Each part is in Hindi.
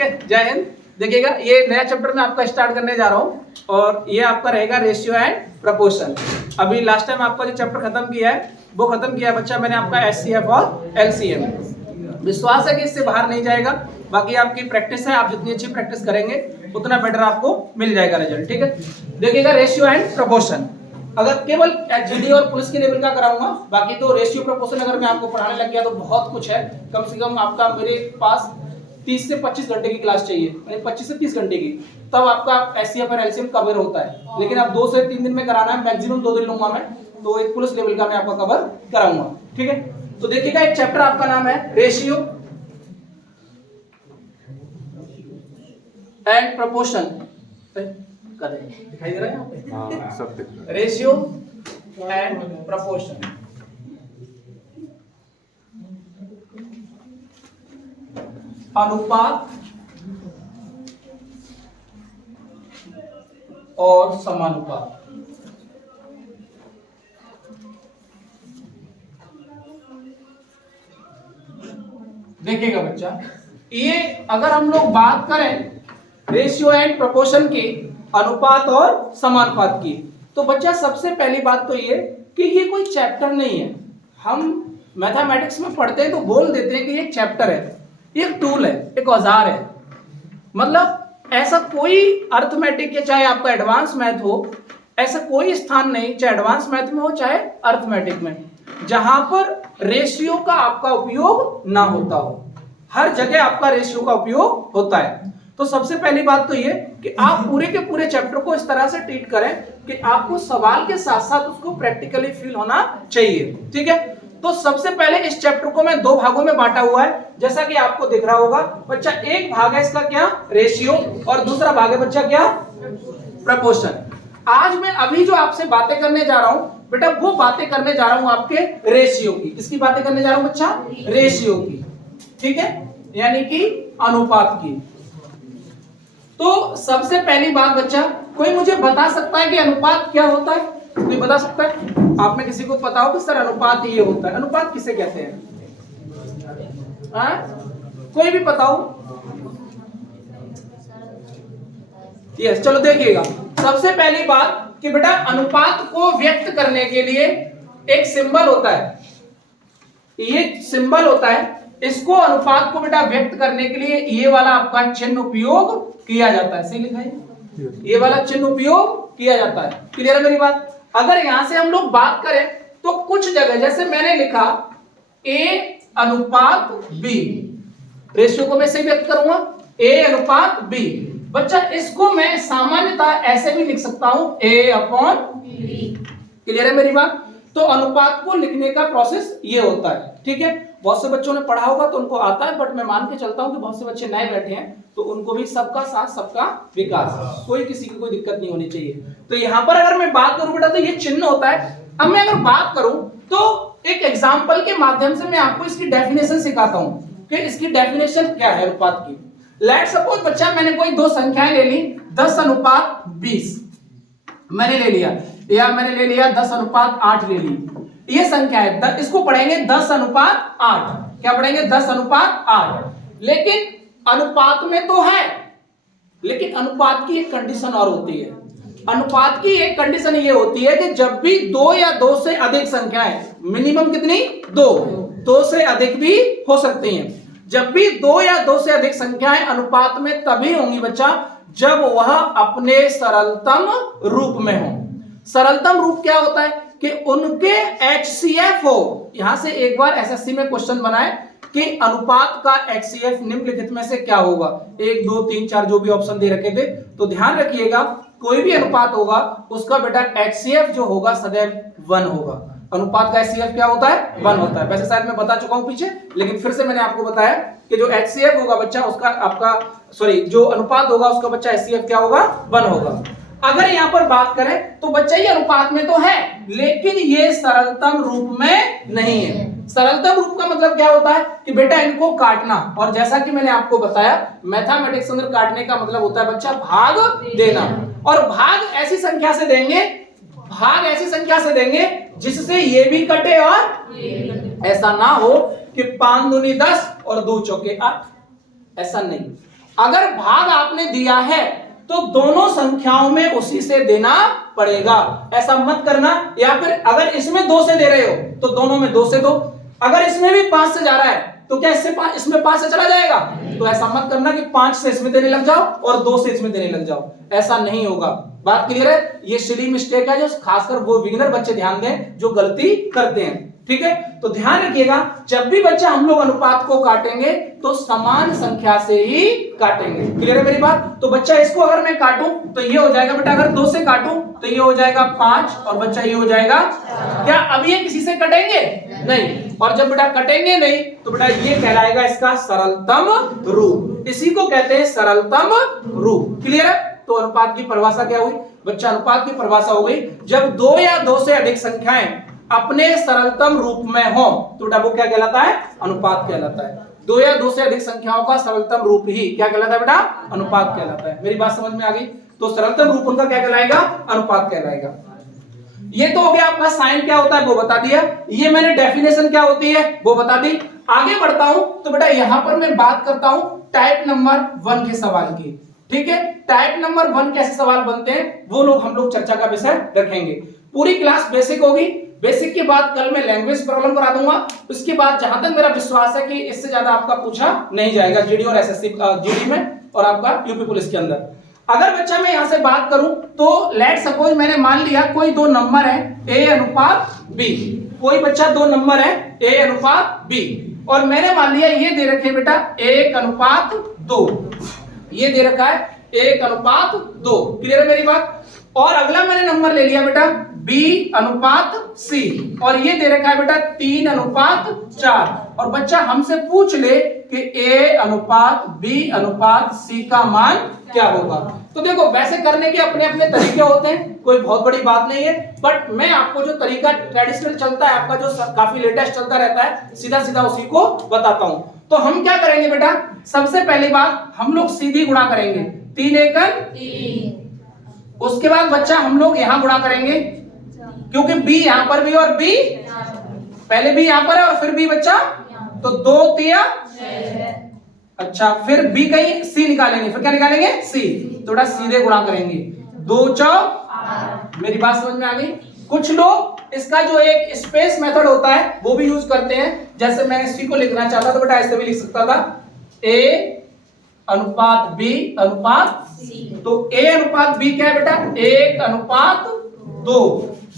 ठीक है, जय हिंद। देखिएगा ये नया चैप्टर मैं आपका स्टार्ट करने जा रहा हूँ और ये आपका रहेगा रेशियो एंड प्रपोर्शन। अभी लास्ट टाइम आपका जो चैप्टर खत्म किया है वो खत्म किया बच्चा मैंने आपका एचसीएफ और एलसीएम। विश्वास है कि इससे बाहर नहीं जाएगा, बाकी आपकी प्रैक्टिस है, आप जितनी अच्छी प्रैक्टिस करेंगे उतना बेटर आपको मिल जाएगा रिजल्ट। ठीक है, देखिएगा रेशियो एंड प्रपोर्शन। अगर केवल जीडी और पुलिस के लेवल का कराऊंगा, बाकी तो रेशियो प्रपोर्शन अगर मैं आपको पढ़ाने लग गया तो बहुत कुछ है। कम से कम आपका मेरे पास 30 से 25 घंटे की क्लास चाहिए, यानी 25 से 30 घंटे की, तब आपका एचसीएफ और एलसीएम कवर होता है। लेकिन आप 2 से 3 दिन में कराना है, मैक्सिमम 2 दिन लूंगा मैं, तो एक पुलिस लेवल का मैं आपका कवर कराऊंगा। ठीक है, तो देखिएगा एक चैप्टर आपका नाम है रेशियो एंड प्रपोर्शन। दिखाई दे रहा है यहाँ पे? सब दिख रहा है। Ratio and proportion. अनुपात और समानुपात। देखिएगा बच्चा, ये अगर हम लोग बात करें रेशियो एंड प्रोपोर्शन की, अनुपात और समानुपात की, तो बच्चा सबसे पहली बात तो ये कि ये कोई चैप्टर नहीं है। हम मैथमेटिक्स में पढ़ते हैं तो बोल देते हैं कि ये चैप्टर है, ये एक टूल है, एक औजार है। मतलब ऐसा कोई अर्थमेटिक या चाहे आपका एडवांस मैथ हो, ऐसा कोई स्थान नहीं, चाहे एडवांस मैथ में हो चाहे अर्थमेटिक में, जहां पर रेशियो का आपका उपयोग ना होता हो। हर जगह आपका रेशियो का उपयोग होता है। तो सबसे पहली बात तो ये कि आप पूरे के पूरे चैप्टर को इस तरह से ट्रीट करें कि आपको सवाल के साथ साथ उसको प्रैक्टिकली फील होना चाहिए। ठीक है, तो सबसे पहले इस चैप्टर को मैं 2 भागों में बांटा हुआ है, जैसा कि आपको दिख रहा होगा बच्चा। एक भाग है इसका क्या, रेशियो, और दूसरा भाग है बच्चा क्या, प्रपोर्शन। आज मैं अभी जो आपसे बातें करने जा रहा हूं बेटा, वो बातें करने जा रहा हूं आपके रेशियो की। किसकी बातें करने जा रहा हूं बच्चा, रेशियो की। ठीक है, यानी कि अनुपात की। तो सबसे पहली बात बच्चा, कोई मुझे बता सकता है कि अनुपात क्या होता है? कोई बता सकता है? आप में किसी को पता हो कि सर अनुपात ये होता है? अनुपात किसे कहते हैं? कोई भी बताओ। यस, चलो देखिएगा। सबसे पहली बात कि बेटा अनुपात को व्यक्त करने के लिए एक सिंबल होता है, ये सिंबल होता है। इसको अनुपात को बेटा व्यक्त करने के लिए ये वाला आपका चिन्ह उपयोग किया जाता है। सही लिखा है? ये वाला चिन्ह उपयोग किया जाता है। क्लियर है मेरी बात? अगर यहां से हम लोग बात करें तो कुछ जगह जैसे मैंने लिखा A अनुपात B, रेशियो को मैं ऐसे व्यक्त करूंगा A अनुपात B। बच्चा इसको मैं सामान्यतः ऐसे भी लिख सकता हूं A/B। क्लियर है मेरी बात? तो अनुपात को लिखने का प्रोसेस ये होता है। ठीक है, बहुत से बच्चों ने पढ़ा होगा तो उनको आता है, बट मैं मान के चलता हूं कि बहुत से बच्चे नए बैठे हैं तो उनको भी सबका साथ सबका विकास, कोई किसी की कोई दिक्कत नहीं होनी चाहिए। तो यहां पर अगर मैं बात करूं बेटा तो ये चिन्ह होता है। अब मैं अगर बात करूं तो एक एग्जाम्पल के माध्यम से मैं आपको इसकी डेफिनेशन सिखाता हूं कि इसकी डेफिनेशन क्या है अनुपात की। लेट सपोज बच्चा मैंने कोई 2 संख्याएं ले ली, 10/20 मैंने ले लिया, या मैंने ले लिया 10/8 ले ली। ये संख्या है, इसको पढ़ेंगे 10/8। क्या पढ़ेंगे? 10/8। लेकिन अनुपात में तो है, लेकिन अनुपात की एक कंडीशन और होती है। अनुपात की एक कंडीशन ये होती है कि जब भी 2 या 2 से अधिक संख्याएं, मिनिमम कितनी? 2 से अधिक भी हो सकती हैं। जब भी 2 या 2 से अधिक संख्याएं अनुपात में तभी होंगी बच्चा जब वह अपने सरलतम रूप में हो। सरलतम रूप क्या होता है कि उनके HCF हो। यहां से एक बार एसएससी में क्वेश्चन बनाए कि अनुपात का HCF निम्नलिखित में से क्या होगा, 1 2 3 4 जो भी ऑप्शन दे रखे थे। तो ध्यान रखिएगा कोई भी अनुपात होगा उसका बेटा HCF जो होगा सदैव 1 होगा। अनुपात का HCF क्या होता है? 1 होता है। वैसे शायद मैं बता चुका हूं पीछे, लेकिन फिर से मैंने आपको बताया कि जो HCF होगा बच्चा उसका आपका जो अनुपात होगा उसका बच्चा HCF क्या होगा? 1 होगा। अगर यहां पर बात करें तो बच्चा ये अनुपात में तो है, लेकिन ये सरलतम रूप में नहीं है। सरलतम रूप का मतलब क्या होता है कि बेटा इनको काटना, और जैसा कि मैंने आपको बताया मैथमेटिक्स अंदर काटने का मतलब होता है बच्चा भाग देना। और भाग ऐसी संख्या से देंगे, भाग ऐसी संख्या से देंगे जिससे ये भी कटे और ऐसा ना हो कि 5 दूनी 10 और 2 चौके 8, ऐसा नहीं। अगर भाग आपने दिया है तो दोनों संख्याओं में उसी से देना पड़ेगा। ऐसा मत करना, या फिर अगर इसमें 2 से दे रहे हो तो दोनों में 2 से दो। अगर इसमें भी 5 से जा रहा है तो क्या इसमें 5 से चला जाएगा? तो ऐसा मत करना कि 5 से इसमें देने लग जाओ और 2 से इसमें देने लग जाओ, ऐसा नहीं होगा। बात क्लियर है? ये सिली मिस्टेक है जो खासकर वो बिगिनर बच्चे ध्यान दें जो गलती करते हैं, ठीक है। तो ध्यान रखिएगा, जब भी बच्चा हम लोग अनुपात को काटेंगे तो समान संख्या से ही काटेंगे। क्लियर है मेरी बात? तो बच्चा इसको अगर मैं काटूं तो ये हो जाएगा बेटा, अगर 2 से काटूं तो ये हो जाएगा 5 और बच्चा ये हो जाएगा। क्या अब ये किसी से कटेंगे? नहीं। और जब बेटा कटेंगे नहीं तो बेटा ये कहलाएगा इसका सरलतम रूप, इसी को कहते हैं सरलतम रूप। क्लियर है? तो अनुपात की परिभाषा क्या हुई बच्चा? अनुपात की परिभाषा हो गई जब 2 या 2 से अधिक संख्याएं अपने सरलतम रूप में हो तो बेटा वो क्या कहलाता है? अनुपात कहलाता है। 2 या 2 से अधिक संख्याओं का सरलतम रूप ही क्या कहलाता है बेटा? अनुपात कहलाता है। मेरी बात समझ में आ गई? तो सरलतम रूप उनका क्या कहलाएगा? अनुपात कहलाएगा। ये तो हो गया आपका साइन क्या होता है वो बता दिया, ये मैंने डेफिनेशन क्या होती है वो बता दी। आगे बढ़ता हूं तो बेटा यहां पर मैं बात करता हूं टाइप नंबर 1 के सवाल की, ठीक है। टाइप नंबर 1 कैसे सवाल बनते हैं वो लोग हम लोग चर्चा का विषय रखेंगे। पूरी क्लास बेसिक होगी, बेसिक के बाद कल मैं लैंग्वेज प्रॉब्लम करा दूंगा। उसके बाद जहां तक मेरा विश्वास है कि इससे ज्यादा आपका पूछा नहीं जाएगा जीडी और एसएससी जीडी में और आपका यूपी पुलिस के अंदर। अगर बच्चा मैं यहां से बात करूं तो लेट सपोज मैंने मान लिया कोई 2 नंबर है ए अनुपात बी, कोई बच्चा 2 नंबर है ए अनुपात बी, और मैंने मान लिया ये दे रखे बेटा 1 अनुपात 2, ये दे रखा है 1 अनुपात 2। क्लियर है मेरी बात? और अगला मैंने नंबर ले लिया बेटा B अनुपात C, और ये दे रखा है बेटा 3 अनुपात 4, और बच्चा हमसे पूछ ले कि A अनुपात B अनुपात C का मान क्या होगा। तो देखो वैसे करने के अपने अपने तरीके होते हैं, कोई बहुत बड़ी बात नहीं है, बट मैं आपको जो तरीका ट्रेडिशनल चलता है आपका, जो काफी लेटेस्ट चलता रहता है, सीधा सीधा उसी को बताता हूं। तो हम क्या करेंगे बेटा, सबसे पहली बात हम लोग सीधी गुणा करेंगे, 3 एकड़ 3। उसके बाद बच्चा हम लोग यहां गुणा करेंगे क्योंकि B यहां पर भी और B पहले B यहां पर है और फिर B बच्चा, तो 2 तिया 6। अच्छा फिर B कहीं C निकालेंगे, फिर क्या निकालेंगे C, तो बेटा सीधे गुणा करेंगे 2 चौक। मेरी बात समझ में आ गई? कुछ लोग इसका जो एक स्पेस मेथड होता है वो भी यूज करते हैं, जैसे मैं इसी को लिखना चाहता तो बेटा ऐसे भी लिख सकता था A अनुपात B अनुपात C, तो A अनुपात B क्या है बेटा 1 अनुपात 2,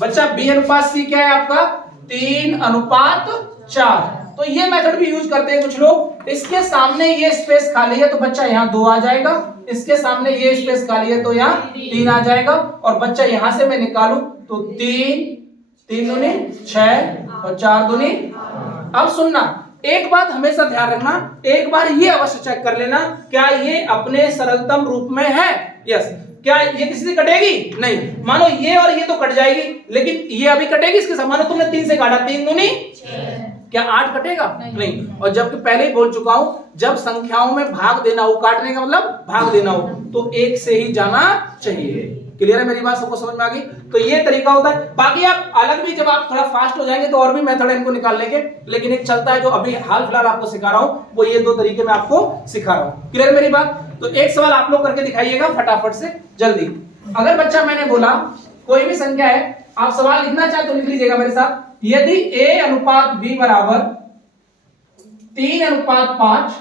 बच्चा B अनुपात C क्या है आपका 3 अनुपात 4। तो ये मेथड भी यूज करते हैं कुछ लोग। इसके सामने ये स्पेस खाली है तो बच्चा यहाँ 2 आ जाएगा, इसके सामने ये स्पेस खाली है तो यहाँ 3 आ जाएगा, और बच्चा यहां से मैं निकालू तो 3 दूनी 6 और 4 दूनी। अब सुनना, एक बात हमेशा ध्यान रखना, एक बार ये अवश्य चेक कर लेना क्या ये अपने सरलतम रूप में है। यस, क्या ये किसी से कटेगी? नहीं। मानो ये और ये तो कट जाएगी, लेकिन ये अभी कटेगी इसके साथ। मानो तुमने 3 से काटा, 3 दूनी 6, क्या 8 कटेगा? नहीं। और जबकि पहले ही बोल चुका हूं, जब संख्याओं में भाग देना हो, काटने का मतलब भाग देना हो, तो 1 से ही जाना चाहिए। क्लियर है मेरी बात? सबको समझ में आ गई? तो ये तरीका होता है। बाकी आप अलग भी, जब आप थोड़ा फास्ट हो जाएंगे तो और भी मेथड है इनको निकालने के, लेकिन एक चलता है जो अभी हाल फिलहाल आपको सिखा रहा हूं, वो ये 2 तरीके मैं आपको सिखा रहा हूं। क्लियर है मेरी बात? तो एक सवाल आप लोग करके दिखाइएगा फटाफट से जल्दी। अगर बच्चा मैंने बोला कोई भी संख्या है, आप सवाल लिखना चाहे तो लिख लीजिएगा मेरे साथ। यदि A अनुपात B बराबर 3 अनुपात 5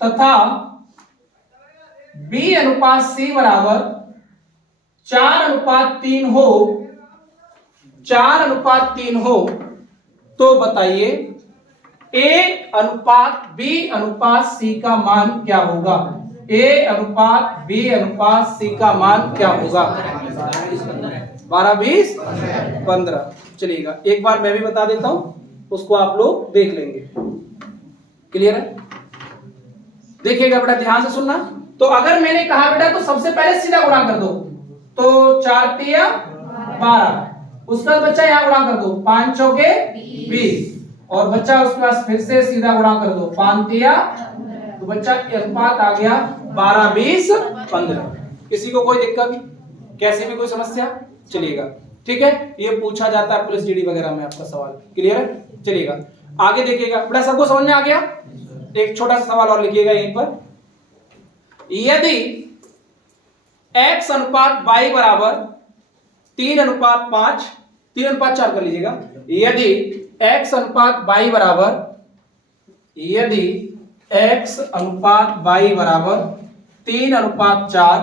तथा B अनुपात C बराबर 4 अनुपात 3 हो, 4 अनुपात 3 हो, तो बताइए A अनुपात B अनुपात C का मान क्या होगा? A अनुपात B अनुपात C का मान क्या होगा? 12 20 15। चलिएगा एक बार मैं भी बता देता हूं, उसको आप लोग देख लेंगे। क्लियर है? देखिएगा बेटा, ध्यान से सुनना। तो अगर मैंने कहा बेटा तो सबसे पहले सीधा गुणा कर दो, तो 4 तिया 12, उसका बच्चा यहां गुणा कर दो 5 चौके 20, और बच्चा उसके पास फिर से सीधा गुणा कर दो 5 तिया, तो बच्चा अनुपात आ गया 12 20 15। किसी को कोई दिक्कत, कैसी भी कोई समस्या? चलिएगा ठीक है, ये पूछा जाता है पुलिस जीडी वगैरह में आपका सवाल। क्लियर है? चलिएगा आगे देखिएगा। बेटा सबको समझ में आ गया? एक छोटा सा सवाल और लिखिएगा यहीं पर। यदि x अनुपात y बराबर 3:5, 3:4 कर लीजिएगा। यदि x अनुपात y बराबर, यदि x अनुपात y बराबर 3:4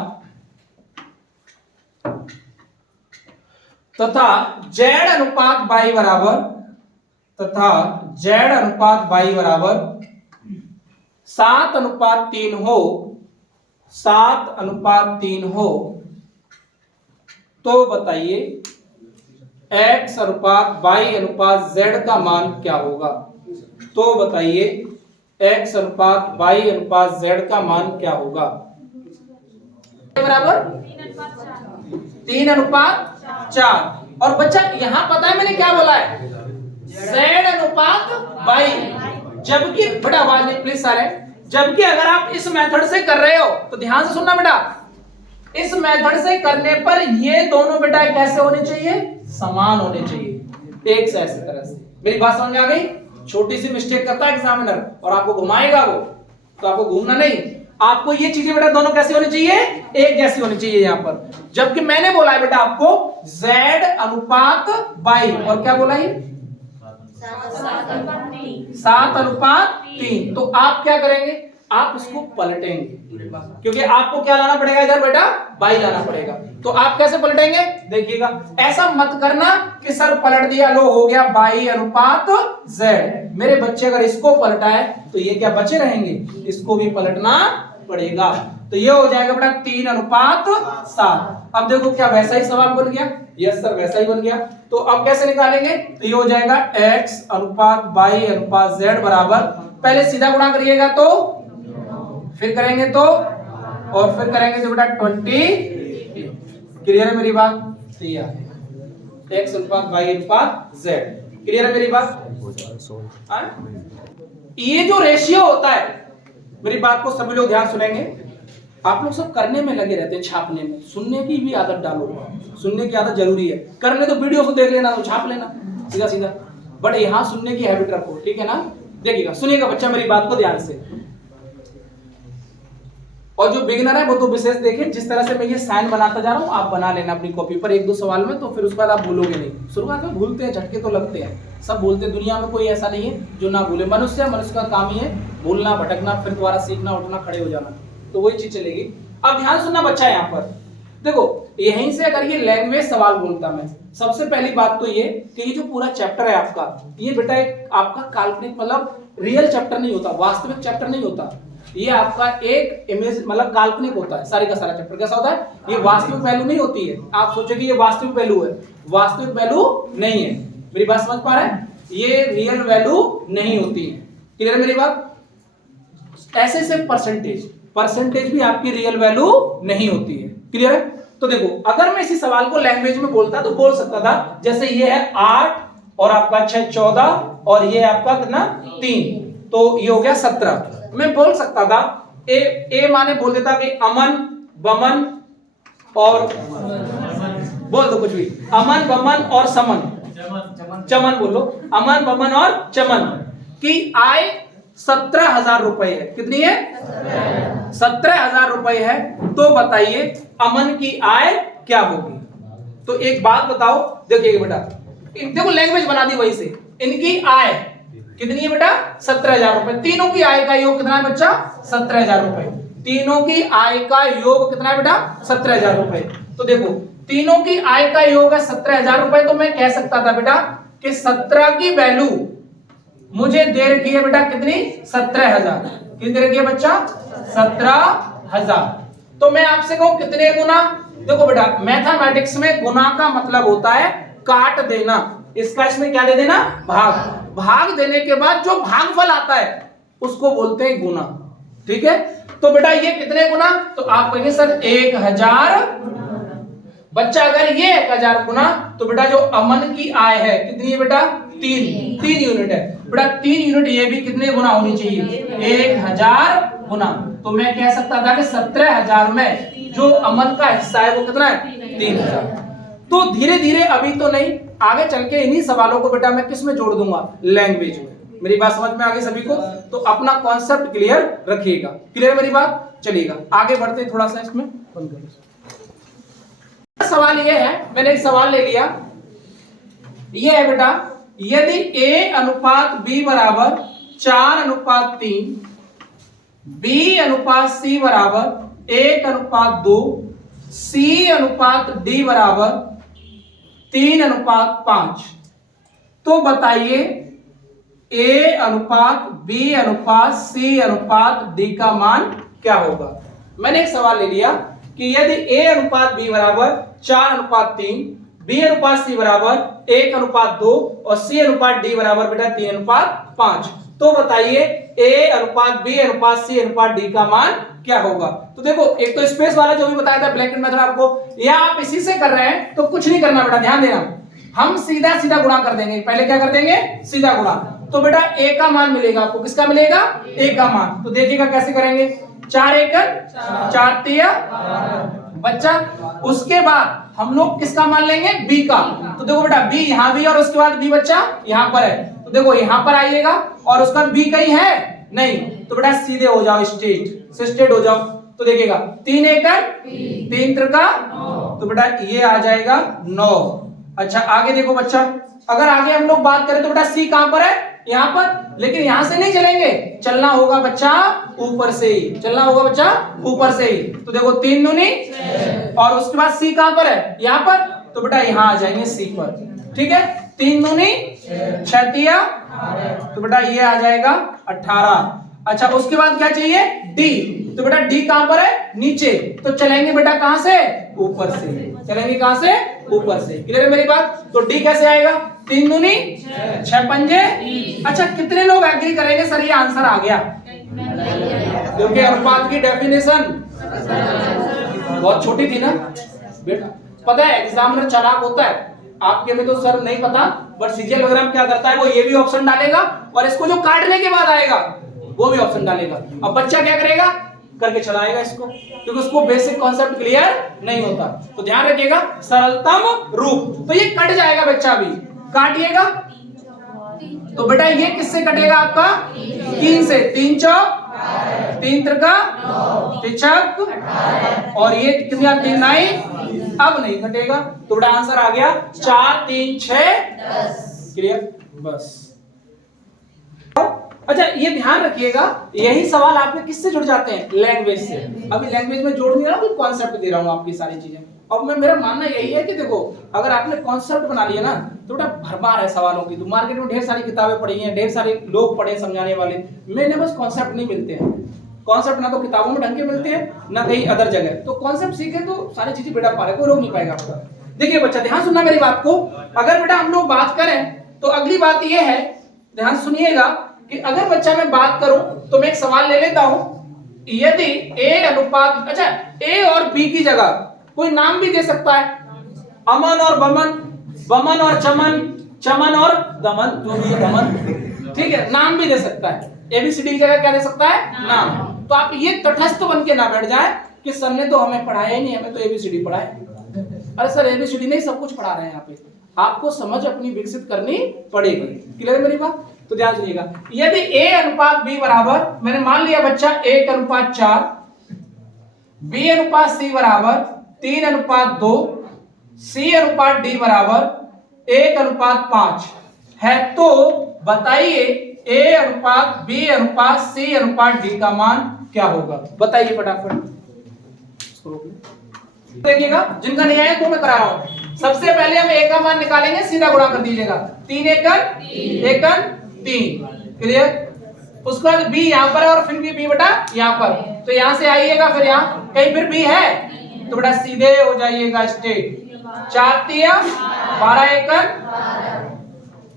तथा z अनुपात y बराबर, तथा z अनुपात y बराबर 7:3 हो, 7:3 हो, तो बताइए x अनुपात y अनुपात z का मान क्या होगा? तो बताइए x अनुपात y अनुपात z का मान क्या होगा? बराबर 3:4। और बच्चा यहां पता है मैंने क्या बोला है? z अनुपात y। जबकि बेटा आवाज नहीं प्लीज सारे, जबकि अगर आप इस मेथड से कर रहे हो तो ध्यान से सुनना बेटा, इस मेथड से करने पर ये दोनों बेटा कैसे होने चाहिए? समान होने चाहिए, एक से ऐसी तरह से। मेरी बात समझ में आ गई? छोटी सी मिस्टेक करता है एग्जामिनर और आपको घुमाएगा वो, तो आपको घूमना नहीं, आपको ये चीजें बेटा दोनों कैसी होनी चाहिए? एक जैसी होनी चाहिए यहां पर। जबकि मैंने बोला है बेटा आपको z अनुपात y, और क्या बोला है? 7:3। तो आप क्या करेंगे? आप इसको पलटेंगे, क्योंकि आपको क्या लाना पड़ेगा इधर बेटा? y लाना पड़ेगा। तो आप कैसे पलटेंगे देखिएगा। ऐसा मत करना कि सर पलट दिया, लो हो गया y अनुपात z। मेरे बच्चे अगर इसको पलटाए तो ये क्या बचे रहेंगे? इसको भी पलटना पड़ेगा। तो ये हो जाएगा बेटा 3:7। अब देखो क्या वैसा ही सवाल बन गया? यस सर वैसा ही बन गया। तो अब कैसे निकालेंगे? तो ये हो जाएगा x अनुपात y अनुपात z बराबर, पहले सीधा गुणा करिएगा तो, फिर करेंगे तो, और फिर करेंगे तो बेटा 20। क्लियर है मेरी बात? तो ये x अनुपात y अनुपात z। क्लियर है मेरी बात? ये जो रेशियो होता है, मेरी बात को सभी लोग ध्यान सुनेंगे। आप लोग सब करने में लगे रहते हैं, छापने में। सुनने की भी आदत डालो, सुनने की आदत जरूरी है। करने तो वीडियो को देख लेना, तो छाप लेना सीधा सीधा, बट यहाँ सुनने की हैबिट रखो, ठीक है ना? देखिएगा, सुनिएगा बच्चा मेरी बात को ध्यान से। और जो बिगिनर है वो तो विशेष देखें, जिस तरह से मैं ये साइन बनाता जा रहा हूँ आप बना लेना अपनी कॉपी पर 1-2 सवाल में, तो फिर उसके बाद आप भूलोगे नहीं। शुरुआत में भूलते हैं, झटके तो लगते हैं, सब भूलते हैं, दुनिया में कोई ऐसा नहीं है जो ना भूले। मनुष्य का काम ही है भूलना, भटकना, फिर दोबारा सीखना, उठना, खड़े हो जाना, तो वही चीज चलेगी। अब ध्यान सुनना बच्चा, यहाँ पर देखो, यहीं से अगर ये लैंग्वेज सवाल बोलता मैं, सबसे पहली बात तो ये कि ये जो पूरा चैप्टर है आपका, ये बेटा एक आपका काल्पनिक मतलब रियल चैप्टर नहीं होता, वास्तविक चैप्टर नहीं होता। ये आपका एक इमेज मतलब काल्पनिक होता है। सारी का सारा चैप्टर कैसा होता है? ये वास्तविक वैल्यू नहीं होती है। आप सोचोगे ये वास्तविक वैल्यू है, वास्तविक वैल्यू नहीं है। मेरी बात समझ पा रहे हैं? ये रियल वैल्यू नहीं होती है। क्लियर है मेरी बात? ऐसे से परसेंटेज भी आपकी रियल वैल्यू नहीं होती है। क्लियर है? तो देखो, अगर मैं इसी सवाल को लैंग्वेज में बोलता तो बोल सकता था, जैसे ये है 8 और आपका 6 14 और ये आपका कितना 3, तो ये हो गया 17। मैं बोल सकता था ए माने बोल देता कि अमन बमन और बोल दो कुछ भी, अमन बमन और समन, चमन बोलो, अमन बमन और चमन की आय 17,000 रुपए है। कितनी है? 17,000 रुपए है। तो बताइए अमन की आय क्या होगी? तो एक बात बताओ, देखिए बेटा, देखो लैंग्वेज बना दी वही से। इनकी आय कितनी है बेटा? 17,000 रुपए। तीनों की आय का योग कितना है बच्चा? 17,000 रुपए। तीनों की आय का योग कितना है बेटा? 17,000 रुपए। तो देखो, तीनों की आय का योग है 17,000 रुपए। तो मैं कह सकता था बेटा कि 17 की वैल्यू मुझे दे रखी है बेटा कितनी? 17,000। कितनी दे रखी है बच्चा? 17,000। तो मैं आपसे कहूं कितने गुना? देखो बेटा, मैथमेटिक्स में गुना का मतलब होता है काट देना। इसका इसमें क्या दे देना? भाग। भाग देने के बाद जो भागफल आता है उसको बोलते हैं गुना। ठीक है? तो बेटा ये कितने गुना? तो आप कहेंगे सर 1000। बच्चा अगर ये 1000 गुना, तो बेटा जो अमन की आय है कितनी है बेटा? 3 यूनिट है बेटा। 3 यूनिट ये भी कितने गुना होनी चाहिए? 1000 गुना। तो मैं कह सकता था कि 17,000 में जो अमन का हिस्सा है वो कितना है? 3,000। तो धीरे धीरे, अभी तो नहीं, आगे चल के इन्हीं सवालों को बेटा मैं किस में जोड़ दूंगा? लैंग्वेज में। मेरी बात समझ में आ गई सभी को? तो अपना कॉन्सेप्ट क्लियर रखिएगा। क्लियर मेरी बात? चलिएगा आगे बढ़ते हैं, थोड़ा सा इसमें बंद करो। सवाल ये है, मैंने एक सवाल ले लिया, ये है बेटा, यदि A अनुपात B बराबर 4:3, B अनुपात C बराबर 1:2, C अनुपात D बराबर 3:5, तो बताइए A अनुपात B अनुपात C अनुपात D का मान क्या होगा। मैंने एक सवाल ले लिया कि यदि A अनुपात B बराबर 4:3, B अनुपात C बराबर 1:2 और C अनुपात D बराबर बेटा 3:5, तो बताइए A अनुपात B अनुपात C अनुपात D का मान क्या होगा। तो देखो, एक तो स्पेस वाला जो भी बताया था ब्लैकेट मेथड आपको, या आप इसी से कर रहे हैं तो कुछ नहीं करना बेटा, ध्यान देना, हम सीधा सीधा गुणा कर देंगे। पहले क्या कर देंगे? सीधा गुणा। तो बेटा A का मान मिलेगा आपको, किसका मिलेगा? A का मान। तो देखिएगा कैसे करेंगे, 4 एकड़ 4 तिया बच्चा, उसके बाद हम लोग किसका मान लेंगे? B का। तो देखो बेटा B यहाँ भी और उसके बाद B बच्चा यहाँ पर है, तो देखो यहाँ पर आइएगा और उसका B कहीं है नहीं, तो बेटा सीधे हो जाओ, स्ट्रेट हो जाओ। तो देखिएगा 3 एकड़ 3 त्रिका, तो बेटा ये आ जाएगा 9। अच्छा आगे देखो बच्चा, अगर आगे हम लोग बात करें तो बेटा C कहां पर है? यहाँ पर, लेकिन यहां से नहीं चलेंगे, चलना होगा बच्चा ऊपर से ही, चलना होगा बच्चा ऊपर से ही। तो देखो 3 दूनी, और उसके बाद C कहां पर है? यहाँ पर, तो बेटा यहाँ आ जाएंगे C पर, ठीक है। 3 दूनी 6 तिया, तो बेटा ये आ जाएगा 18। अच्छा उसके बाद क्या चाहिए? D, तो बेटा D कहां पर है? नीचे, तो चलेंगे बेटा कहां से? ऊपर से, चलेंगे कहां से? ऊपर से। क्लियर है मेरी बात? तो D कैसे आएगा? 3 दूनी 6 पंजे। अच्छा कितने लोग एग्री करेंगे सर ये आंसर आ गया? क्योंकि अनुपात की डेफिनेशन बहुत छोटी थी ना बेटा। पता है एग्जामिनर चालाक होता है, आपके में तो सर नहीं पता, बट सीजीएल वगैरह में क्या करता है, वो ये भी ऑप्शन डालेगा और इसको जो काटने के बाद आएगा वो भी ऑप्शन डालेगा। अब बच्चा क्या करेगा? करके चलाएगा इसको, क्योंकि उसको बेसिक कॉन्सेप्ट क्लियर नहीं होता। तो ध्यान रखिएगा, सरलतम रूप, तो ये कट जाएगा बच्चा, भी काटिएगा। तो बेटा ये किससे कटेगा आपका? 3 से, 3 चौक 3 त्रिका 3 छक, और ये कितनी 3 9, अब नहीं कटेगा। तो बेटा आंसर आ गया 4 3 6 10। क्लियर? बस। अच्छा ये ध्यान रखिएगा, यही सवाल आपके किससे जुड़ जाते हैं? लैंग्वेज से। अभी लैंग्वेज में जोड़ नहीं रहा हूं, कॉन्सेप्ट दे रहा हूं आपकी सारी चीजें। अब मेरा मानना यही है कि देखो, अगर आपने कॉन्सेप्ट बना लिया ना तो बेटा भरमार है सवालों की। तो मार्केट में ढेर सारी किताबें पढ़ी हैं, ढेर सारे लोग पढ़े समझाने वाले, मैंने बस कॉन्सेप्ट नहीं मिलते हैं। कॉन्सेप्ट ना तो किताबों में ढंग के मिलते हैं, ना कहीं अदर जगह। तो कॉन्सेप्ट सीखे तो सारी चीजें बेटा पा रहे, कोई रोक नहीं पाएगा आपका। देखिए बच्चा ध्यान सुनना मेरी बात को, अगर बेटा हम लोग बात करें तो अगली बात ये है, ध्यान सुनिएगा कि अगर बच्चा मैं बात करूं तो मैं एक सवाल ले लेता हूं, यदि A अनुपात, अच्छा A और B की जगह कोई नाम भी दे सकता है, अमन और बमन, बमन और चमन, चमन और दमन, जो भी है दमन, ठीक है, नाम भी दे सकता है। ABCD की जगह क्या दे सकता है? नाम। तो आप ये तटस्थ बन के ना बैठ जाए कि सर ने तो हमें पढ़ाया ही नहीं, हमें तो ABCD पढ़ाया। अरे सर ABCD नहीं, सब कुछ पढ़ा रहे हैं यहाँ पे, आपको समझ अपनी विकसित करनी पड़ेगी। क्लियर है मेरी बात? तो ध्यान सुनिएगा, यदि A अनुपात B बराबर, मैंने मान लिया बच्चा 1:4, B अनुपात C बराबर 3:2, C अनुपात D बराबर 1:5 है, तो बताइए A अनुपात B अनुपात C अनुपात D का मान क्या होगा? बताइए फटाफट। देखिएगा, जिनका नहीं आया तो मैं करा रहा हूं। सबसे पहले हम A का मान निकालेंगे, सीधा गुणा कर दीजिएगा, 3 एकड़ 3। क्लियर? उसके बाद B यहाँ पर है और फिर भी B बेटा यहाँ पर, तो यहाँ से आइएगा, फिर यहाँ कहीं फिर B है, तो बेटा सीधे हो जाइएगा स्ट्रेट, 4 तिया 12 एकड़।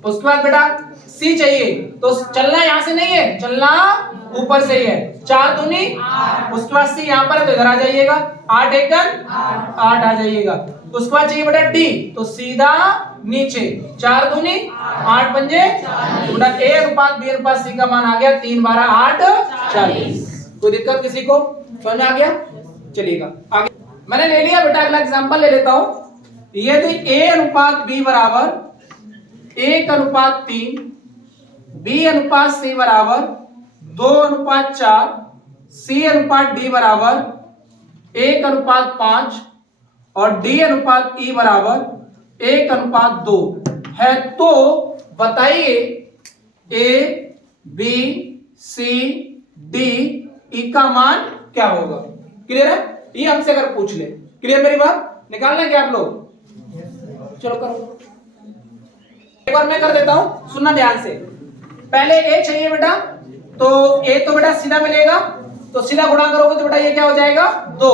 उसके बाद बेटा C चाहिए, तो चलना यहाँ से नहीं है, चलना ऊपर से ही है, 4 दूनी, उसके बाद C यहाँ पर है तो इधर आ जाइएगा, 8 एकड़ 8 आ जाइएगा। उसके बाद चाहिए बेटा D, तो सीधा नीचे, 4 दूनी 8 पंजे, बेटा A अनुपात B अनुपात C का मान आ गया 3 12 8 40। कोई दिक्कत किसी को? समझ आ गया? चलिएगा आगे। मैंने ले लिया बेटा, अगला एग्जांपल ले लेता हूं, यदि A अनुपात B बराबर 1:3, बी अनुपात सी बराबर 2:4, सी अनुपात डी बराबर 1:5 और डी अनुपात ई बराबर 1:2 है। तो बताइए A B C D E का मान क्या होगा। क्लियर है? ये हमसे अगर पूछ ले, क्लियर मेरी बात? निकालना क्या आप लोग? चलो करो, एक बार मैं कर देता हूं, सुनना ध्यान से। पहले ए चाहिए बेटा, तो ए तो बेटा सीधा मिलेगा, तो सीधा गुणा करोगे तो बेटा ये क्या हो जाएगा 2,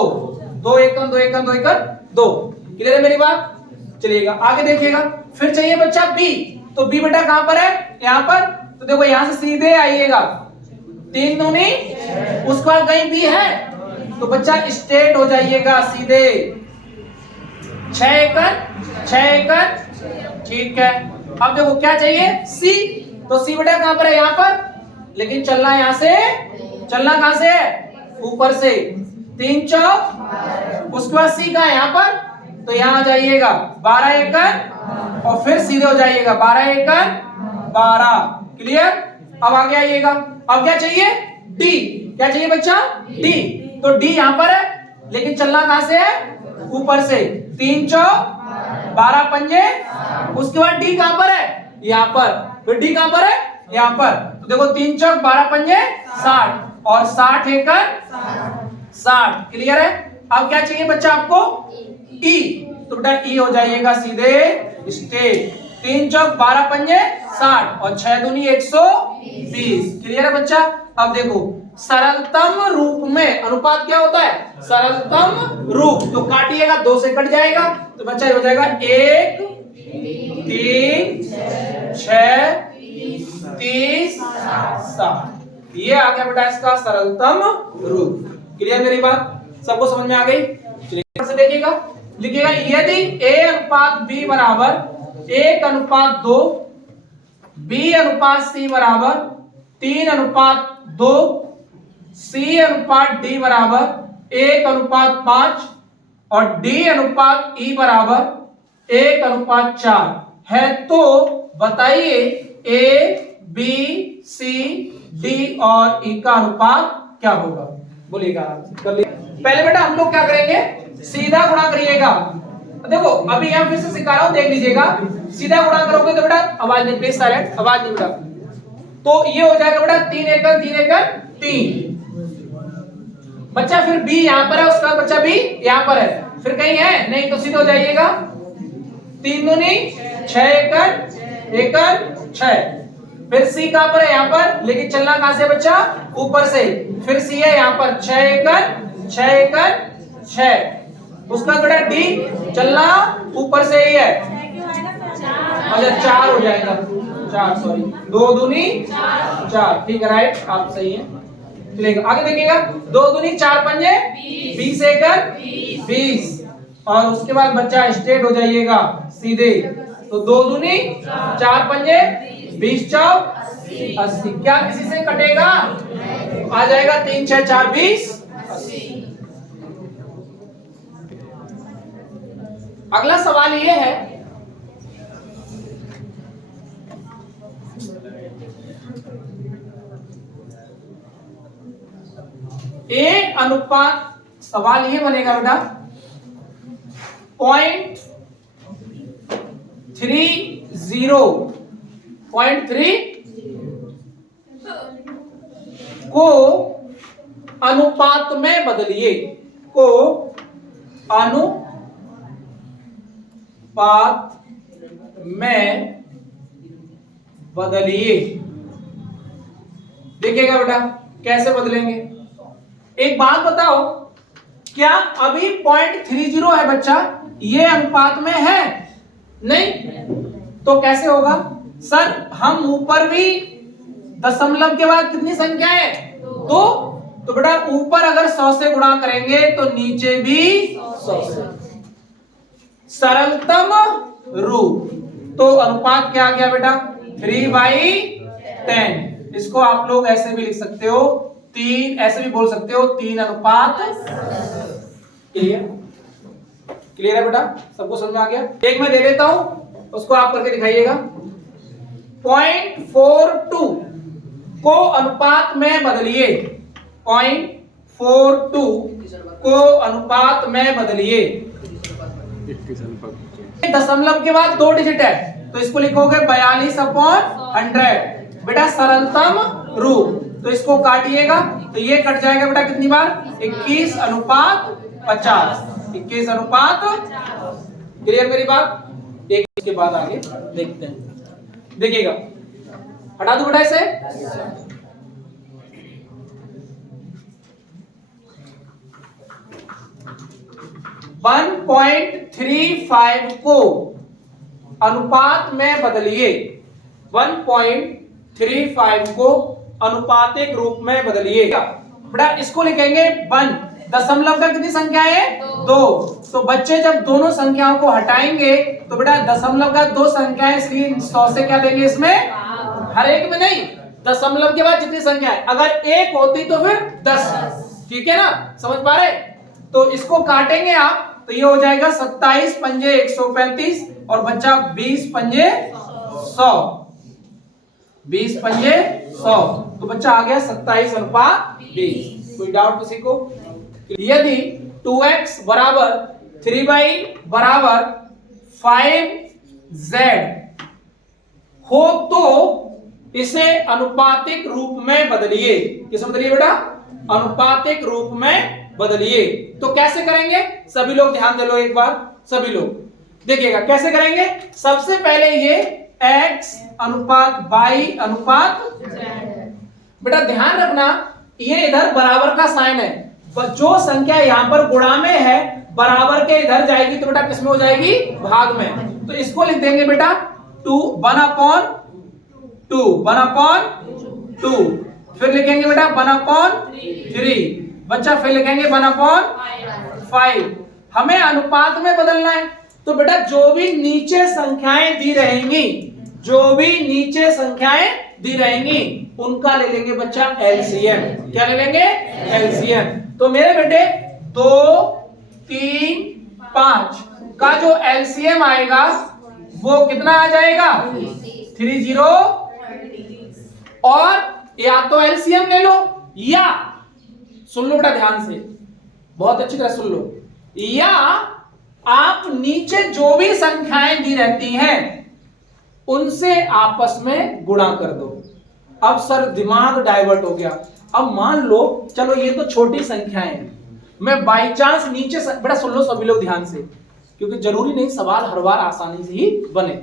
2 एकम 2 एकम 2 एकम 2। क्लियर है मेरी बात? चलिएगा आगे देखिएगा। फिर चाहिए बच्चा बी, तो बी बेटा कहां पर है? यहां पर। तो देखो यहां से सीधे आइएगा, 3 दूनी, उसके बाद कहीं बी है तो बच्चा स्ट्रेट हो जाइएगा सीधे, 6 एकड़ 6 एकड़। ठीक है, अब देखो क्या चाहिए सी, तो सी बेटा कहां पर है? यहां पर, लेकिन चलना यहां से, चलना कहां से है? ऊपर से, 3 चौक, उसके बाद सी का है यहां पर, तो यहां आ जाइएगा 12 एकड़ और फिर सीधे हो जाइएगा 12 एकड़ 12। क्लियर? अब आगे आइएगा, अब क्या चाहिए? डी। क्या चाहिए बच्चा? डी। तो डी यहां पर है, लेकिन चलना कहां से है? ऊपर से, 3 चौक 12 पंजे, उसके बाद डी कहां पर है? यहां पर। फिर डी कहां पर है? यहां पर। तो देखो 3 चौक 12 पंजे 60 और 60 एकड़ 60। क्लियर है? अब क्या चाहिए बच्चा आपको? ई। तो बेटा ई हो जाइएगा सीधे स्ट्रेट, 3 चौक 12 पंजे 60 और 6 दूनी 120। क्लियर है बच्चा? अब देखो सरलतम रूप में अनुपात क्या होता है? सरलतम रूप। तो काटिएगा, 2 से कट जाएगा, तो बच्चा ये हो जाएगा 1 3 6 30 60। ये आ गया बेटा इसका सरलतम रूप। क्लियर मेरी बात? सबको समझ में आ गई? चलिए से देखिएगा, लिखिएगा यदि a अनुपात b बराबर 1:2, b अनुपात c बराबर 3:2, c अनुपात d बराबर 1:5 और d अनुपात e बराबर 1:4 है, तो बताइए a b c d और e का अनुपात क्या होगा। बोलिएगा, कर लीजिए। पहले बेटा हम लोग क्या करेंगे? सीधा गुणा करिएगा। देखो अभी यहां फिर से सिखा रहा हूं, देख लीजिएगा। सीधा गुणा करोगे तो बेटा, आवाज नहीं प्लीज, साइलेंट, आवाज नहीं बेटा। तो ये हो जाएगा बेटा 3 एकड़ 3 एकड़ 3। बच्चा फिर b यहां पर है, उसका बच्चा b यहां पर है, फिर कहीं है नहीं, तो सीधा हो जाइएगा 3 दूनी 6 एकड़ एकड़ 6। फिर सी कहां पर है? यहां पर, लेकिन चलना कहां से बच्चा? ऊपर से। फिर सी है यहां पर 6 एकड़ 6 एकड़ 6। उसका बेटा डी, चलना ऊपर से ही है, अच्छा 4 हो जाएगा, 4 सॉरी, 2 दूनी 4। ठीक है, राइट, आप सही है। चलिएगा आगे देखिएगा, 2 दूनी 4 पंजे 20 एकड़ 20 और उसके बाद बच्चा स्ट्रेट हो जाइएगा सीधे, तो 2 दूनी 4 पंजे 20 चौक 80। क्या किसी से कटेगा? आ जाएगा 3 6 4 20 80। अगला सवाल ये है, ए अनुपात, सवाल ये बनेगा बेटा 0.30 को अनुपात में बदलिए, को अनुपात में बदलिए। देखिएगा बेटा कैसे बदलेंगे। एक बात बताओ, क्या अभी 0.30 है बच्चा, ये अनुपात में है? नहीं, तो कैसे होगा? सर हम ऊपर भी दशमलव के बाद कितनी संख्या है? 2। तो बेटा ऊपर अगर 100 से गुणा करेंगे तो नीचे भी 100 से। सरलतम रूप, तो अनुपात क्या आ गया बेटा? 3/10। इसको आप लोग ऐसे भी लिख सकते हो, 3, ऐसे भी बोल सकते हो 3:10। क्लियर? क्लियर है बेटा? सबको समझ में आ गया? एक मैं दे देता हूं, उसको आप करके दिखाइएगा। 0.42 को अनुपात में बदलिए, 0.42 को अनुपात में बदलिए। दशमलव के बाद 2 डिजिट है तो इसको लिखोगे 42/100। बेटा सरलतम रूप, तो इसको काटिएगा तो ये कट जाएगा बेटा कितनी बार, 21:50, 21:50। क्लियर मेरी बात? एक के बाद आगे देखते हैं, देखिएगा। हटा दो बेटा इसे। 1.35 को अनुपात में बदलिए, 1.35 को अनुपातिक रूप में बदलिए। बेटा इसको लिखेंगे 1, दशमलव का कितनी संख्या है, 2। तो बच्चे जब दोनों संख्याओं को हटाएंगे तो बेटा दशमलव का 2 संख्या है, इसलिए 100 से क्या देंगे इसमें, हर एक में नहीं, दशमलव के बाद जितनी संख्या है, अगर 1 होती तो फिर 10। ठीक है ना, समझ पा रहे? तो इसको काटेंगे आप तो ये हो जाएगा 27 पंजे 135 और बच्चा 20 पंजे 100, 20 पंजे 100, तो बच्चा आ गया 27:20। कोई डाउट किसी को? यदि 2x बराबर 3y बराबर 5z हो तो इसे अनुपातिक रूप में बदलिए। किस में बदलिए बेटा? अनुपातिक रूप में बदलिए। तो कैसे करेंगे? सभी लोग ध्यान दे लो एक बार, सभी लोग देखिएगा कैसे करेंगे। सबसे पहले ये x अनुपात y अनुपात बेटा ध्यान रखना, ये इधर बराबर का साइन है, जो संख्या यहां पर गुणा में है बराबर के इधर जाएगी तो बेटा किस में हो जाएगी, भाग में। तो इसको लिख देंगे बेटा 1/2, फिर लिखेंगे बेटा 1/3, बच्चा फिर लिखेंगे 1/5। हमें अनुपात में बदलना है तो बेटा जो भी नीचे संख्याएं दी रहेंगी, जो भी नीचे संख्याएं दी रहेंगी उनका ले लेंगे बच्चा एलसीएम। क्या ले लेंगे? एलसीएम। तो मेरे बेटे 2, 3, 5 का जो एलसीएम आएगा वो कितना आ जाएगा, 30। और या तो एलसीएम ले लो, या सुन लो बेटा ध्यान से, बहुत अच्छी तरह सुन लो, या आप नीचे जो भी संख्याएं दी रहती हैं उनसे आपस में गुणा कर दो। अब सर दिमाग डाइवर्ट हो गया। अब मान लो चलो ये तो छोटी संख्याएं हैं, मैं बाई चांस नीचे बेटा सुन लो सभी लोग ध्यान से, क्योंकि जरूरी नहीं सवाल हर बार आसानी से ही बने।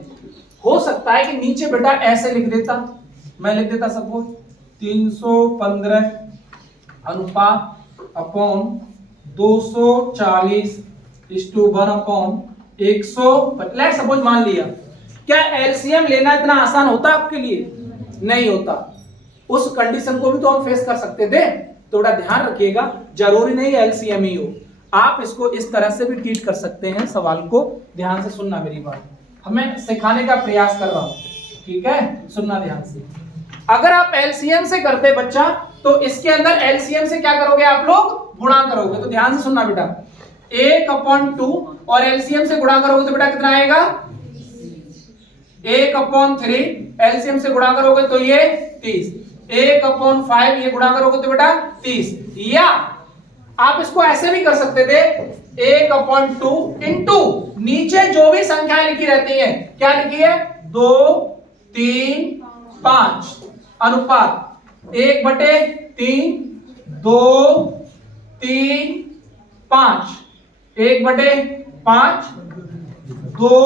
हो सकता है कि नीचे बेटा ऐसे लिख देता, मैं लिख देता सपोज 315 अनुपात अपॉन 240:1/100। लेट्स सपोज मान लिया। क्या एलसीएम लेना इतना आसान होता आपके लिए? नहीं होता। उस कंडीशन को भी तो हम फेस कर सकते थे। थोड़ा ध्यान रखिएगा, जरूरी नहीं एलसीएम ही हो, आप इसको इस तरह से भी ट्रीट कर सकते हैं। सवाल को ध्यान से सुनना, मेरी बात हमें सिखाने का प्रयास कर रहा हूं, ठीक है? सुनना ध्यान से। अगर आप एलसीएम से करते बच्चा तो इसके अंदर एलसीएम से क्या करोगे आप लोग, गुणा करोगे। तो ध्यान से सुनना बेटा, 1/2 और एलसीएम से गुणा करोगे तो बेटा कितना आएगा, 1/3। एलसीएम से गुणा करोगे तो ये 30। 1/5 ये गुणा करोगे तो बेटा 30। या आप इसको ऐसे भी कर सकते थे, 1/2 इंटू नीचे जो भी संख्याएं लिखी रहती हैं, क्या लिखी है, 2, 3, 5 अनुपात 1/3, 2, 3, 5, 1/5, 2,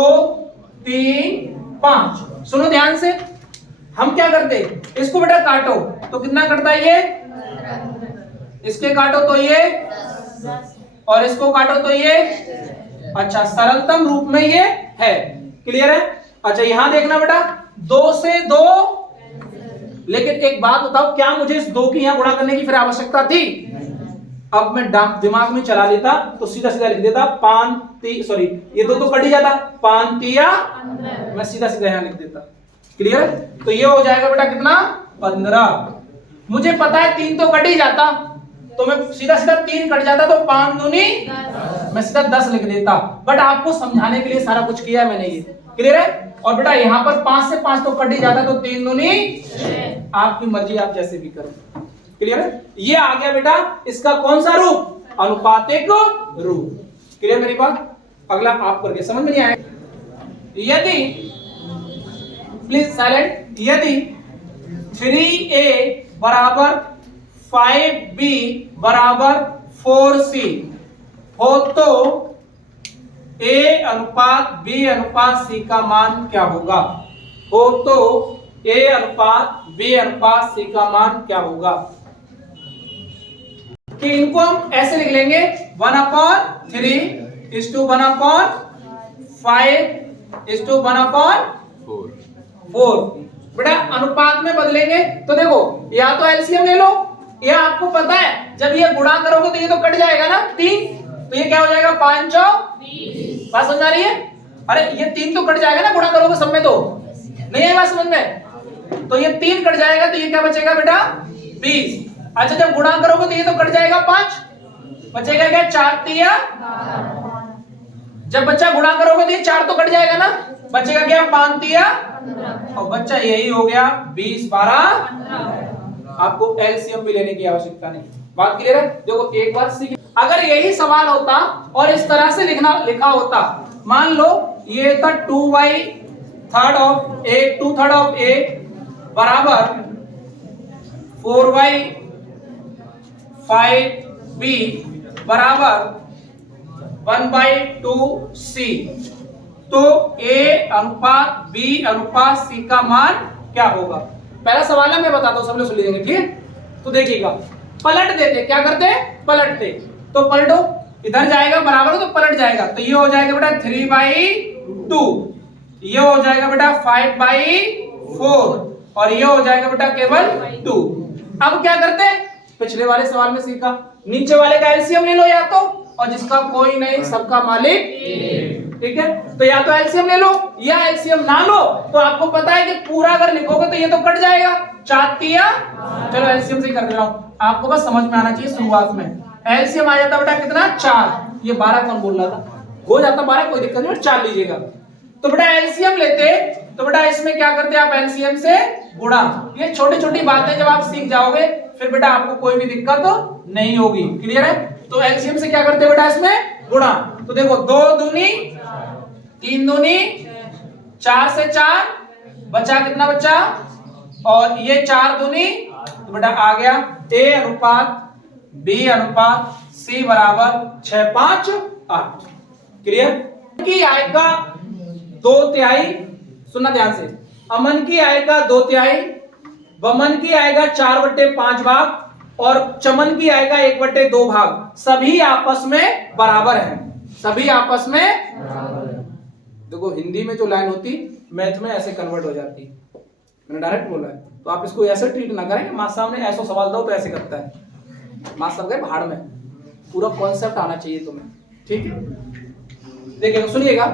3, 5। सुनो ध्यान से, हम क्या करते, इसको बेटा काटो तो कितना करता है ये, इसके काटो तो ये, और इसको काटो तो ये। अच्छा, सरलतम रूप में ये है। क्लियर है? अच्छा यहां देखना बेटा, 2 से 2, लेकिन एक बात बताओ, क्या मुझे इस 2 की यहां गुणा करने की फिर आवश्यकता थी? अब मैं दिमाग में चला लेता तो सीधा सीधा लिख देता 5 सॉरी ये 2 तो कट ही जाता, 5 मैं सीधा सीधा यहां लिख देता। क्लियर? तो ये हो जाएगा बेटा कितना, 15। मुझे पता है 3 तो कट ही जाता, तो मैं सीधा सीधा 3 कट जाता तो 5 दूनी मैं सीधा 10 लिख देता। बट आपको समझाने के लिए सारा कुछ किया है मैंने ये। क्लियर है? और बेटा यहाँ पर 5 से 5 तो कट ही जाता, तो 3 दूनी 6। आपकी मर्जी, आप जैसे भी करो। क्लियर है? ये आ गया बेटा इसका कौन सा रूप? अनुपातिक रूप। क्लियर मेरी बात? अगला आप करके समझ में नहीं आया? यदि, प्लीज साइलेंट, यदि 3a बराबर 5b बराबर 4c हो तो a अनुपात b अनुपात c का मान क्या होगा? हो तो a अनुपात b अनुपात c का मान क्या होगा? कि इनको हम ऐसे लिख लेंगे 1/3 is to 1/5 is to 1/4। बेटा अनुपात में बदलेंगे तो देखो, या तो एलसीएम ले लो, या आपको पता है जब ये गुणा करोगे तो ये तो कट जाएगा ना 3, तो ये क्या हो जाएगा 5 चौक 20। बात समझ आ रही है? अरे ये 3 तो कट जाएगा ना गुणा करोगे सब में, तो नहीं है बात समझ में? तो ये 3 कट जाएगा तो ये क्या बचेगा बेटा 20। अच्छा जब गुणा करोगे तो ये तो कट जाएगा 5, बचेगा क्या 4 तिया। जब बच्चा गुणा करोगे तो ये 4 तो कट जाएगा ना, बचेगा क्या 5 तिया, और बच्चा यही हो गया 20 12। आपको एलसीएम भी लेने की आवश्यकता नहीं। बात क्लियर है? देखो एक बात सीख, अगर यही सवाल होता और इस तरह से लिखा होता, मान लो ये था 2/3 ऑफ a बराबर 4/5b बराबर 1/2c, तो a अनुपात b अनुपात c का मान क्या होगा? पहला सवाल है, मैं बताता हूं, सब लोग सुन लीजिएंगे, ठीक है? तो देखिएगा, पलट देते, क्या करते? पलटते। तो पलटो, इधर जाएगा बराबर तो पलट जाएगा, तो ये हो जाएगा बेटा 3/2, ये हो जाएगा बेटा 5/4, और ये हो जाएगा बेटा केवल 2। अब क्या करते हैं? पिछले वाले सवाल में सीखा, नीचे वाले का एलसीएम ले लो या तो, और जिसका कोई नहीं सबका मालिक, ठीक है? तो या तो एलसीएम ले लो या एलसीएम ना लो, तो आपको पता है कि पूरा अगर लिखोगे तो ये तो कट जाएगा 4 तिया। चलो एलसीएम से कर दे रहा हूं, आपको बस समझ में आना चाहिए। शुरुआत में एलसीएम आ जाता बेटा कितना 4, ये 12 कौन बोल रहा था, हो जाता 12, कोई दिक्कत नहीं, 4 लीजिएगा। तो बेटा एलसीएम लेते, तो बेटा इसमें क्या करते आप एलसीएम से गुणा। ये छोटी छोटी बातें जब आप सीख जाओगे फिर बेटा आपको कोई भी दिक्कत नहीं होगी। क्लियर है? तो एलसीएम से क्या करते बेटा इसमें गुणा। तो देखो 2 दूनी 3 दूनी 4 से 4 बचा, कितना बचा, और ये 4 दूनी, तो बेटा आ गया a अनुपात b अनुपात c बराबर 6 5 8। क्लियर? की आय का 2/3, सुनना ध्यान से, अमन की आय का 2/3, वमन की आय का 4/5 भाग, और चमन की आय का 1/2 भाग, सभी आपस में बराबर हैं, सभी आपस में बराबर है। देखो हिंदी में जो लाइन होती मैथ में ऐसे कन्वर्ट हो जाती, मैंने डायरेक्ट बोला है, तो आप इसको ऐसे ट्रीट ना करें कि माँ सामने ऐसा सवाल दो तो ऐसे करता है, माँ साहब गए भाड़ में, पूरा कॉन्सेप्ट आना चाहिए तुम्हें, ठीक है? देखिएगा, सुनिएगा,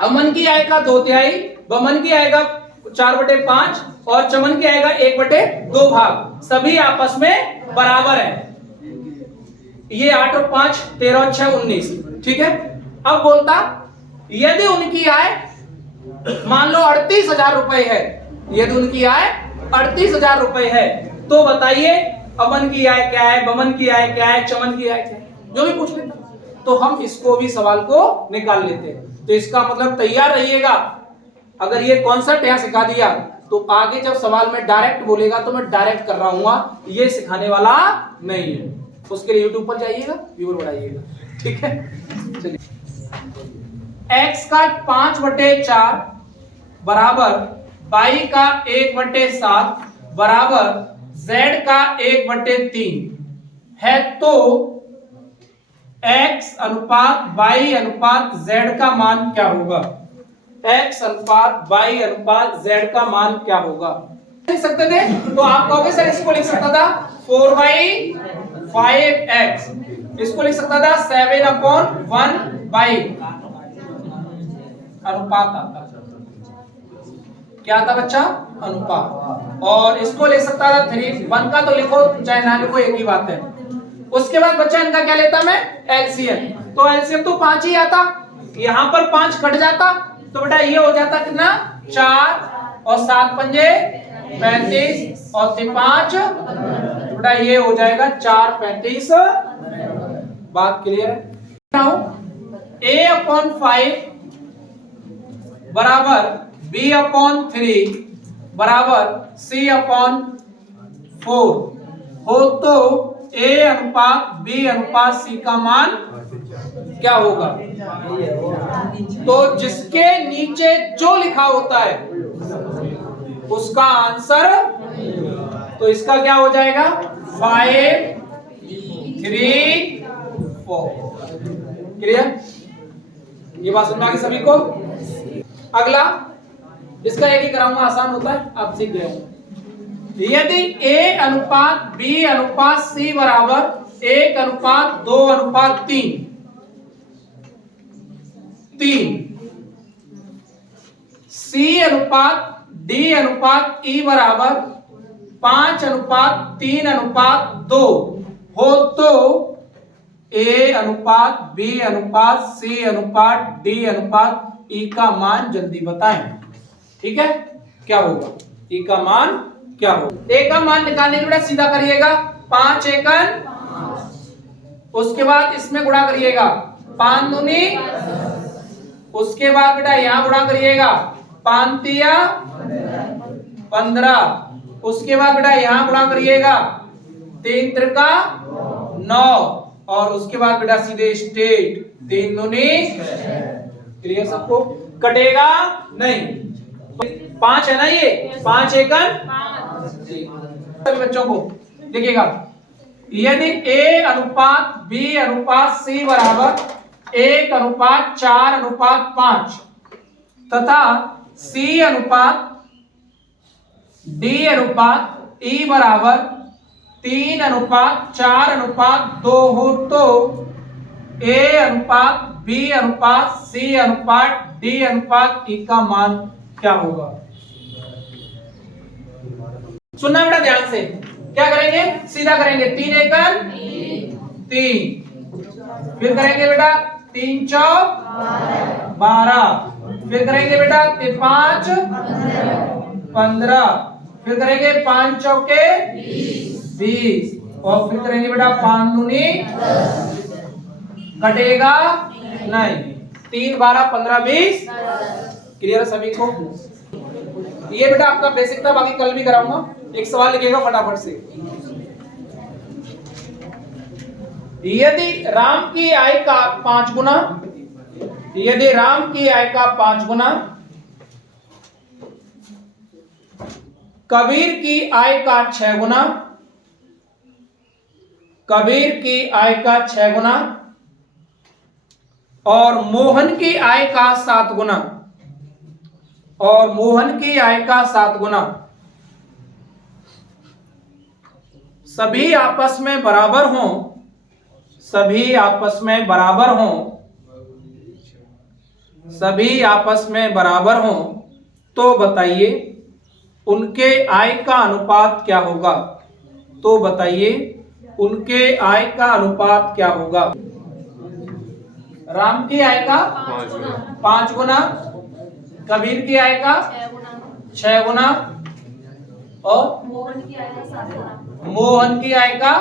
अमन की आय का 2/3, वमन की आय का 4/5, और चमन की आय का 1/2 भाग, सभी आपस में बराबर है। ये 8 और 5 13 और 6 19, ठीक है? अब बोलता यदि उनकी आय मान लो 38,000 रुपए है, यदि उनकी आय 38,000 रुपए है, तो बताइए अमन की आय क्या है, वमन की आय क्या है, चमन की आय क्या है, जो भी पूछ लेता, तो हम इसको भी सवाल को निकाल लेते। तो इसका मतलब तैयार रहिएगा, अगर ये कॉन्सेप्ट यहां सिखा दिया तो आगे जब सवाल में डायरेक्ट बोलेगा तो मैं डायरेक्ट कर रहा हूँ, ये सिखाने वाला नहीं है। उसके लिए YouTube पर जाइएगा, व्यूअर बढ़ाइएगा, ठीक है? चलिए, x का 5/4 बराबर y का 1/7 बराबर z का 1/3 है, तो x अनुपात y अनुपात z का मान क्या होगा? x अनुपात y अनुपात z का मान क्या होगा? लिख सकते थे, तो आप कहोगे सर इसको लिख सकता था 4/5x, इसको लिख सकता था 7/1 अनुपात आता, क्या आता बच्चा? अनुपात। और इसको ले सकता था 3/1 का, तो लिखो चाहे ना लिखो एक ही बात है। उसके बाद बच्चा इनका क्या लेता मैं? एलसीएम। तो एलसीएम तो 5 ही आता, यहां पर 5 कट जाता, तो बेटा ये हो जाता कितना 4 और 7 पंजे 35 और 5 तो बेटा ये हो जाएगा 4 35। बात क्लियर है। a/5 बराबर b/3 बराबर c/4 हो तो a अनुपात b अनुपात c का मान क्या होगा? तो जिसके नीचे जो लिखा होता है उसका आंसर, तो इसका क्या हो जाएगा 5 3 4। क्लियर? ये बात समझ आ गई सभी को? अगला इसका एक ही कराऊंगा, आसान होता है, आप सीख गए होंगे। यदि a अनुपात b अनुपात c बराबर 1 अनुपात 2 अनुपात 3 c अनुपात d अनुपात e बराबर 5 अनुपात 3 अनुपात 2 हो तो a अनुपात b अनुपात c अनुपात d अनुपात e का मान जल्दी बताएं। ठीक है, क्या होगा? e का मान क्या होगा? a का मान निकालने के लिए सीधा करिएगा 5 एकन, उसके बाद इसमें गुणा करिएगा 5 दूनी, उसके बाद बेटा यहां गुणा करिएगा 5 तिया 15, उसके बाद बेटा यहां गुणा करिएगा 3 त्रिका 9 और उसके बाद बेटा सीधे स्ट्रेट 3 दूनी। क्लियर सबको? कटेगा नहीं, 5 है ना, ये 5 एकन। सभी बच्चों को देखिएगा, यदि a अनुपात b अनुपात c बराबर 1 अनुपात 4 अनुपात 5 तथा c अनुपात d अनुपात e बराबर 3 अनुपात 4 अनुपात 2 हो तो a अनुपात b अनुपात c अनुपात d अनुपात e का मान क्या होगा? सुनना बेटा ध्यान से, क्या करेंगे? सीधा करेंगे 3 एकन 3, फिर करेंगे बेटा 3 चौक 12, फिर करेंगे बेटा 5 15, फिर करेंगे 5 चौके 20 और फिर करेंगे बेटा 5 दूनी, कटेगा नहीं, 3 12 15 20। क्लियर सभी को? ये बेटा आपका बेसिक था, बाकी कल भी कराऊंगा। एक सवाल लिखिएगा फटाफट से। यदि राम की आय का 5 गुना, यदि राम की आय का 5 गुना कबीर की आय का 6 गुना, कबीर की आय का 6 गुना और मोहन की आय का 7 गुना, और मोहन की आय का 7 गुना सभी आपस में बराबर हों, सभी आपस में बराबर हों, सभी आपस में बराबर हों तो बताइए उनके आय का अनुपात क्या होगा? तो बताइए उनके आय का अनुपात क्या होगा? राम की आय का 5 गुना, कबीर की आय का 6 गुना और मोहन की आय का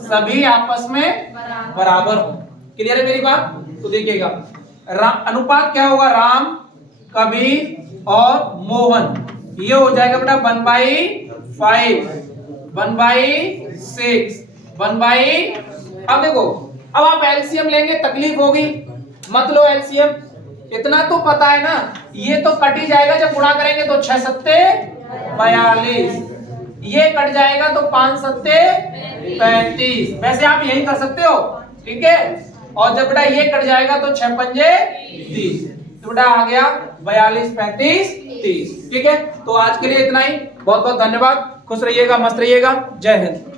सभी आपस में बराबर हो। क्लियर है मेरी बात? तो देखिएगा अनुपात क्या होगा? राम, कबीर और मोहन, ये हो जाएगा बेटा 1/5, 1/6, 1/। अब देखो, अब आप एलसीएम लेंगे तकलीफ होगी, मत लो एलसीएम, इतना तो पता है ना, ये तो कट ही जाएगा जब गुणा करेंगे तो 6 सत्ते 42, ये कट जाएगा तो 5 सत्ते 35। वैसे आप यही कर सकते हो, ठीक है? और जब बेटा ये कट जाएगा तो 6 पंजे 30, तो बेटा आ गया 42 35 30। ठीक है, तो आज के लिए इतना ही। बहुत बहुत धन्यवाद, खुश रहिएगा, मस्त रहिएगा, जय हिंद।